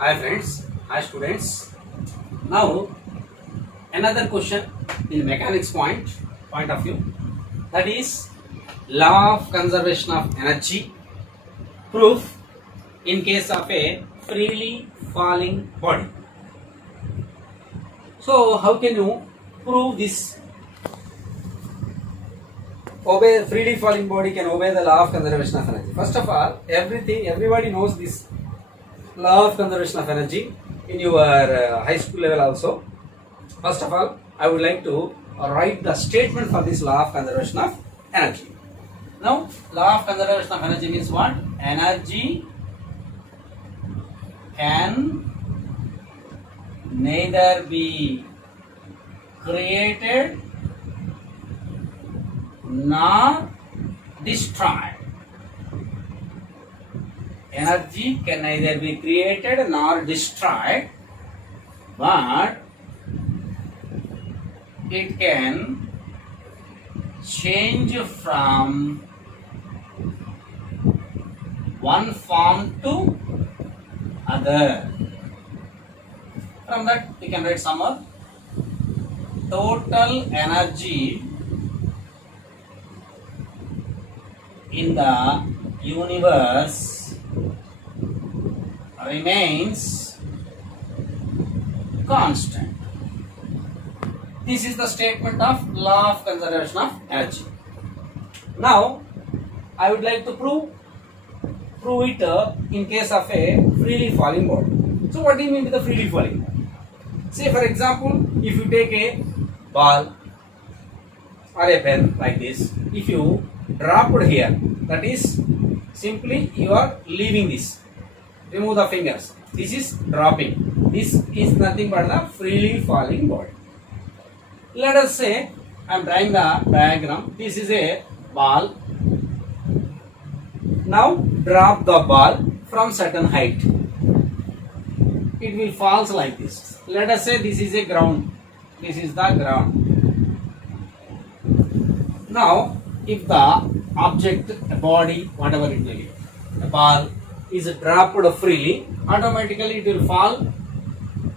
Hi friends, hi students. Now another question in mechanics point of view, that is law of conservation of energy proof in case of a freely falling body. So how can you prove this? Obey freely falling body can obey the law of conservation of energy. First of all, everybody knows this law of conservation of energy in your high school level also. First of all, I would like to write the statement for this law of conservation of energy. Now, law of conservation of energy means what? Energy can neither be created nor destroyed. Energy can neither be created nor destroyed, but it can change from one form to other. From that we can write some more. Total energy in the universe remains constant. This is the statement of law of conservation of energy. Now, I would like to prove it in case of a freely falling body. So, what do you mean by the freely falling body? Say, for example, if you take a ball or a pen like this, if you drop it here, that is simply you are leaving this. Remove the fingers. This is dropping. This is nothing but the freely falling body. Let us say I am drawing the diagram. This is a ball. Now drop the ball from certain height. It will fall like this. Let us say this is a ground. This is the ground. Now if the object, a body, whatever it may be, a ball is dropped freely, automatically it will fall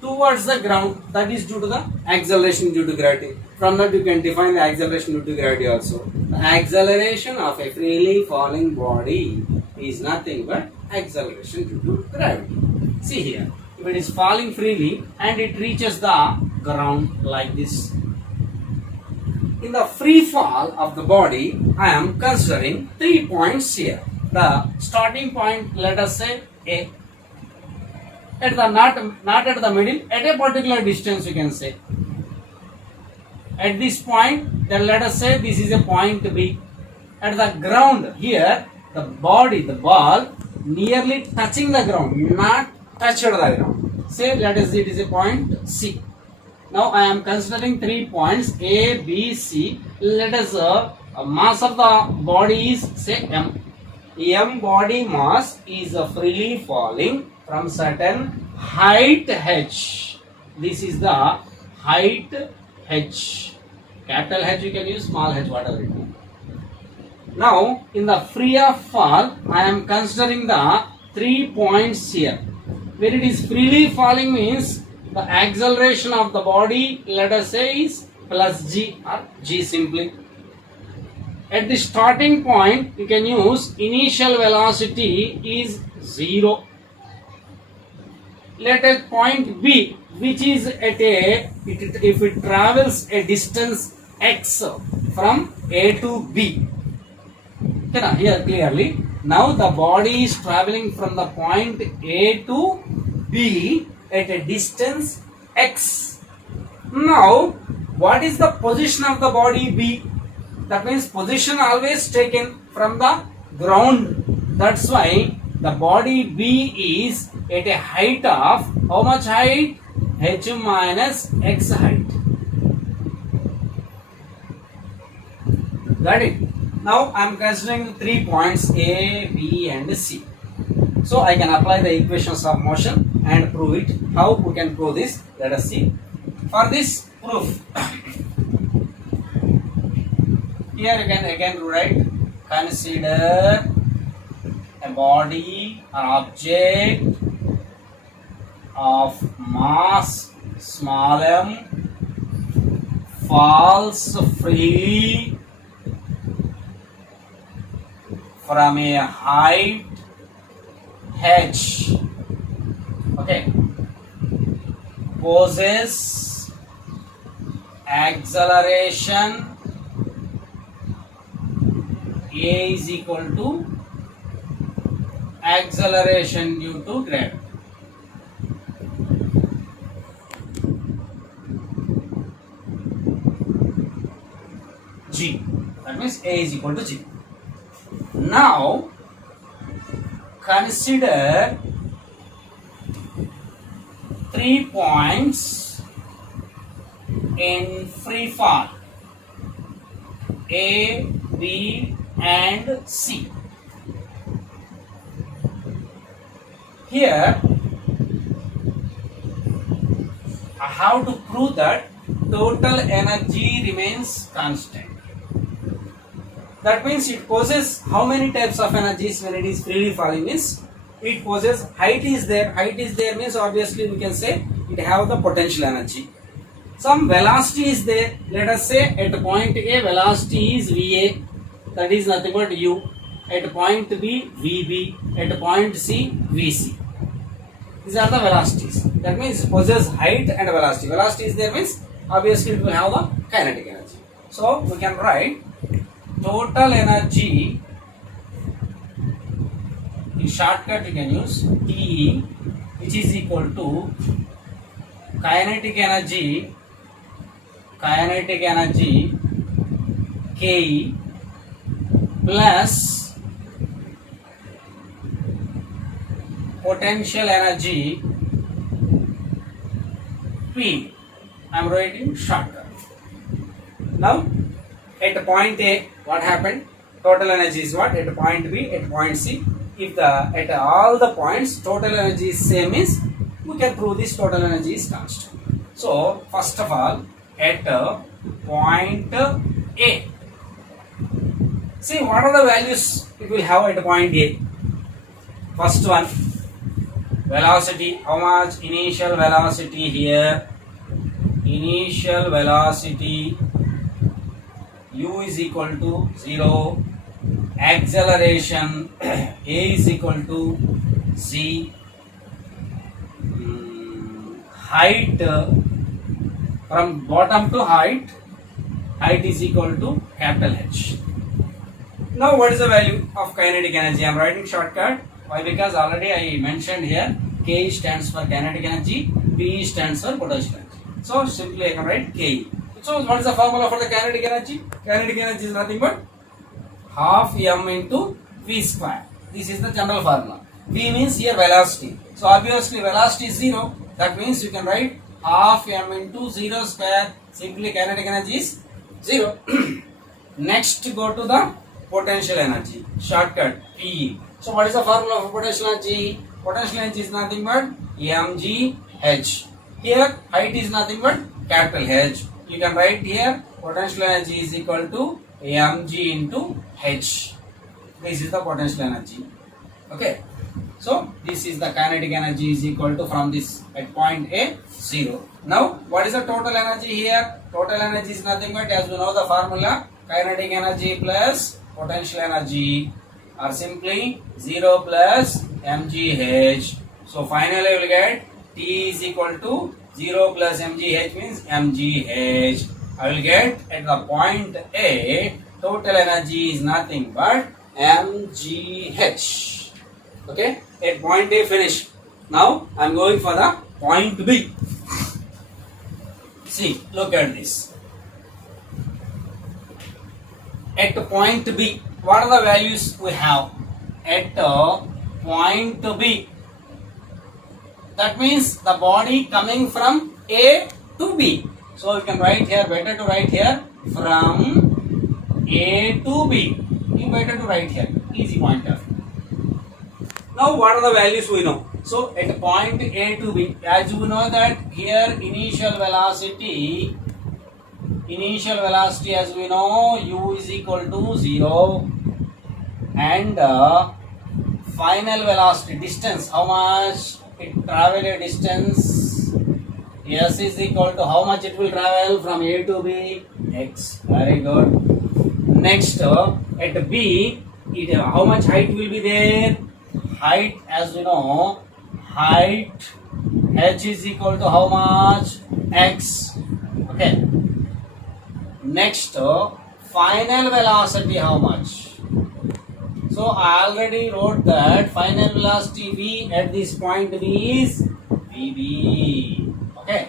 towards the ground. That is due to the acceleration due to gravity. From that you can define the acceleration due to gravity also. The acceleration of a freely falling body is nothing but acceleration due to gravity. See here, if it is falling freely and it reaches the ground like this. In the free fall of the body, I am considering 3 points here. The starting point, let us say A. At the not at the middle, at a particular distance, you can say. At this point, then let us say this is a point B. At the ground here, the ball, nearly touching the ground, not touched the ground. Say, let us say it is a point C. Now I am considering 3 points A, B, C. Let us mass of the body is say M. M body mass is freely falling from certain height h. This is the height h. Capital H you can use, small h, whatever it is. Now in the free of fall, I am considering the 3 points here. When it is freely falling means the acceleration of the body, let us say, is plus g or g simply. At the starting point, you can use initial velocity is 0. Let us point B, which is at if it travels a distance x from A to B. Here clearly, now the body is traveling from the point A to B at a distance x. Now, what is the position of the body B? That means position always taken from the ground. That's why the body B is at a height of how much height? H minus x height. Got it? Now I am considering 3 points A, B and C. So I can apply the equations of motion and prove it. How we can prove this? Let us see. For this proof, here you can again write, consider a body or object of mass small m falls freely from a height h, okay, poses acceleration a is equal to acceleration due to gravity. G, that means a is equal to g. Now consider 3 points in free fall, A, B and C. Here I have to prove that total energy remains constant. That means it possesses how many types of energies when it is freely falling means it possesses height is there. Height is there means obviously we can say it have the potential energy. Some velocity is there. Let us say at point A velocity is VA, that is nothing but U. At point B VB, at point C VC. These are the velocities. That means it possesses height and velocity. Velocity is there means obviously it will have the kinetic energy. So we can write total energy, in shortcut you can use TE, which is equal to kinetic energy KE plus potential energy P. I am writing shortcut. Now at point A, what happened? Total energy is what? At point B, at point C. If at all the points total energy is same is, we can prove this total energy is constant. So first of all, at point A, see what are the values it will have at point A. First one, velocity. How much? Initial velocity here. Initial velocity U is equal to 0, acceleration A is equal to C, height from bottom to height is equal to capital H. Now what is the value of kinetic energy? I am writing shortcut. Why? Because already I mentioned here K stands for kinetic energy, P stands for potential energy. So simply I can write K. So what is the formula for the kinetic energy? Kinetic energy is nothing but half m into v square. This is the general formula. V means here velocity. So obviously velocity is 0. That means you can write half m into 0 square. Simply kinetic energy is 0. Next go to the potential energy. Shortcut P. So what is the formula for potential energy? Potential energy is nothing but mgh. Here height is nothing but capital H. You can write here potential energy is equal to mg into h. This is the potential energy. Okay. So this is the kinetic energy is equal to from this at point A 0. Now what is the total energy here? Total energy is nothing but, as we know the formula, kinetic energy plus potential energy are simply 0 plus mgh. So finally we will get T is equal to 0 plus mgh means mgh. I will get at the point A total energy is nothing but mgh. Okay, at point A finish. Now I am going for the point B. See, look at this. At point B, what are the values we have? At point B, that means the body coming from A to B. So you can write here, better to write here from A to B. You better to write here, easy pointer. Now what are the values we know? So at point A to B, as you know that here initial velocity as we know u is equal to 0 and final velocity distance how much? it travel a distance. S is equal to how much it will travel from A to B? X. Very good. Next, at B, how much height will be there? Height, as you know, height h is equal to how much? X. Okay. Next, final velocity how much? So I already wrote that final velocity V at this point B is VB. Okay.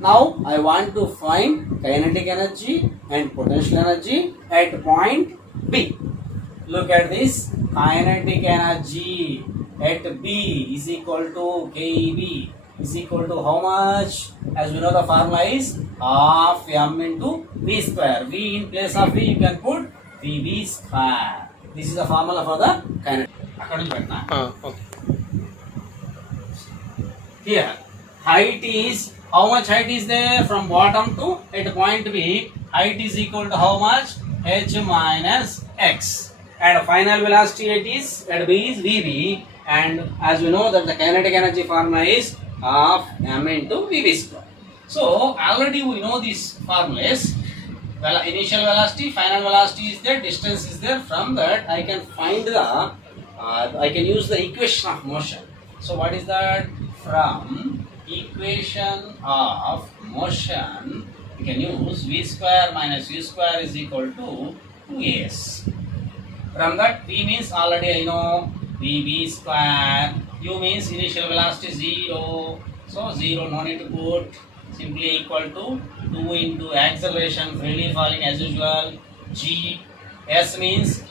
Now I want to find kinetic energy and potential energy at point B. Look at this. Kinetic energy at B is equal to KEB is equal to how much? As we know, the formula is half m into V square. V in place of V you can put VB square. This is the formula for the kinetic. Okay. Here, height is, how much height is there from bottom to at point B? Height is equal to how much? H minus X. And final velocity at B is VB. And as we know that the kinetic energy formula is half m into VB square. So already we know these formulas. Well, initial velocity, final velocity is there, distance is there. From that I can find the, I can use the equation of motion. So what is that? From equation of motion, we can use V square minus U square is equal to 2as. From that, V means already I know VB square, U means initial velocity 0, so 0 no need to put, simply equal to 2 into acceleration freely falling as usual, G, S means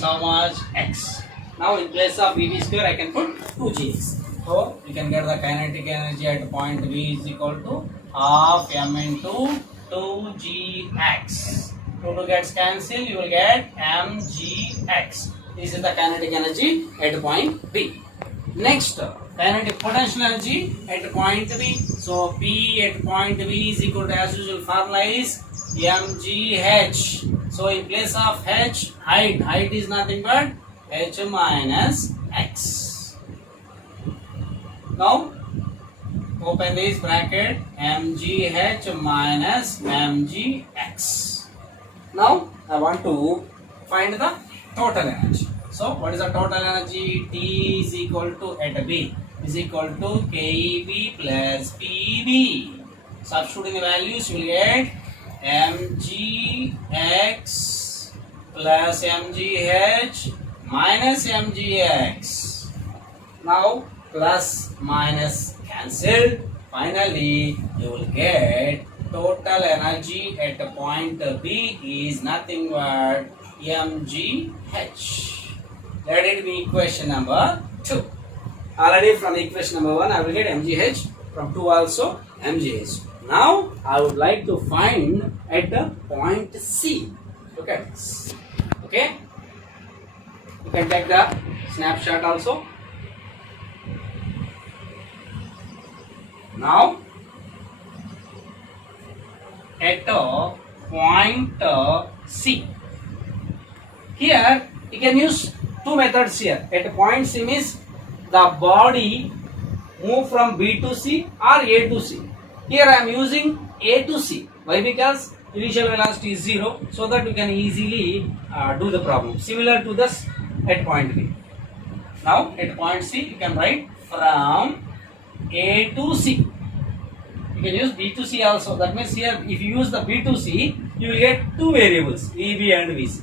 how much? X. Now in place of VB square I can put 2Gs. So we can get the kinetic energy at point B is equal to half m into 2gx. 2 gets cancelled, you will get mgx. This is the kinetic energy at point B. Next, kinetic potential energy at point B. So P at point B is equal to, as usual, formula is mgh. So in place of h, height is nothing but h minus x. Now open this bracket, mgh minus mgx. Now I want to find the total energy. So what is the total energy? T is equal to, at B is equal to KEB plus PB. Substituting the values, you will get mgx plus mgh minus mgx. Now plus minus cancelled. Finally, you will get total energy at point B is nothing but mgh. Let it be equation number 2. Already from equation number 1 I will get mgh, from 2 also mgh. Now I would like to find at the point C. Look at this. Okay, you can take the snapshot also. Now at point C, here you can use two methods here. At point C means the body move from B to C or A to C. Here I am using A to C. Why? Because initial velocity is 0, so that you can easily do the problem. Similar to this at point B. Now at point C you can write from A to C. You can use B to C also. That means here if you use the B to C, you will get two variables, VB and VC.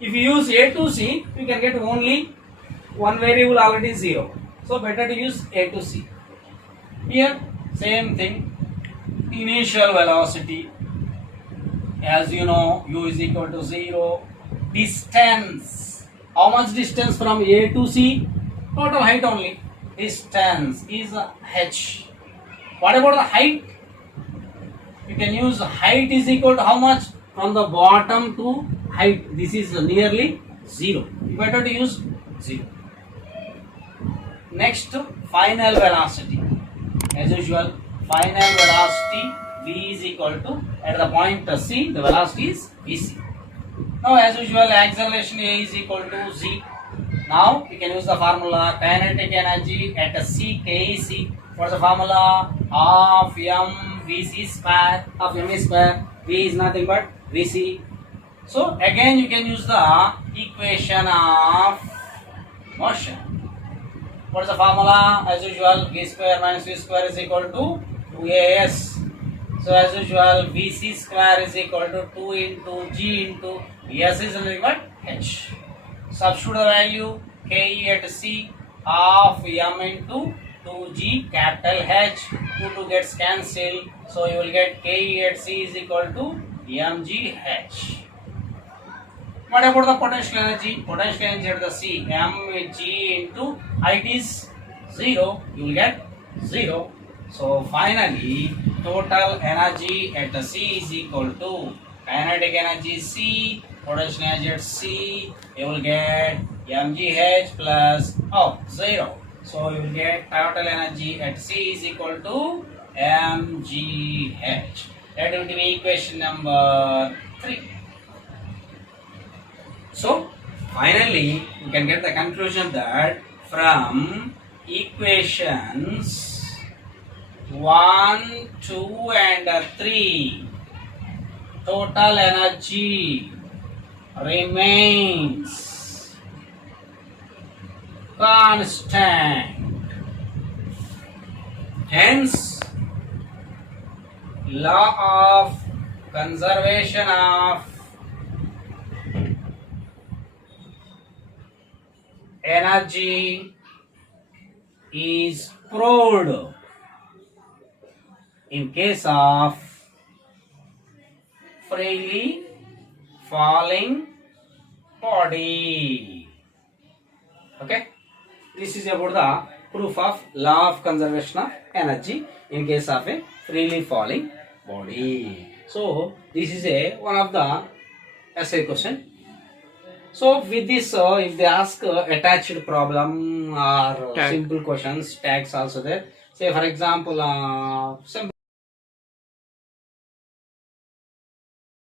If you use A to C, you can get only one variable, already 0. So better to use A to C. Here same thing, initial velocity, as you know, U is equal to 0. Distance, how much distance from A to C? Total height only. Distance is h. What about the height? You can use height is equal to how much? From the bottom to height. This is nearly 0. Better to use 0. Next, final velocity. As usual, final velocity V is equal to, at the point C, the velocity is Vc. Now as usual, acceleration A is equal to Z. Now we can use the formula kinetic energy at a C KEC. What's the formula? Half mvc square. Half m square. V is nothing but Vc. So again you can use the equation of motion. What is the formula? As usual, v square minus v square is equal to 2as. So as usual, vc square is equal to 2 into g into s is nothing but h. Substitute the value ke at c, half m into 2g capital H. 2 gets cancelled. So you will get ke at c is equal to mgh. What about the potential energy? Potential energy at the C, mg into height is 0. You will get 0. So finally, total energy at the C is equal to kinetic energy C, potential energy at C. You will get mgh plus 0. So you will get total energy at C is equal to mgh. That will be equation number 3. So finally, we can get the conclusion that from equations 1, 2 and 3, total energy remains constant. Hence, law of conservation of energy is proved in case of freely falling body. Okay, this is about the proof of law of conservation of energy in case of a freely falling body. So this is one of the essay question. So with this, if they ask attached problem or Tag. simple questions, tags also there. Say for example, simple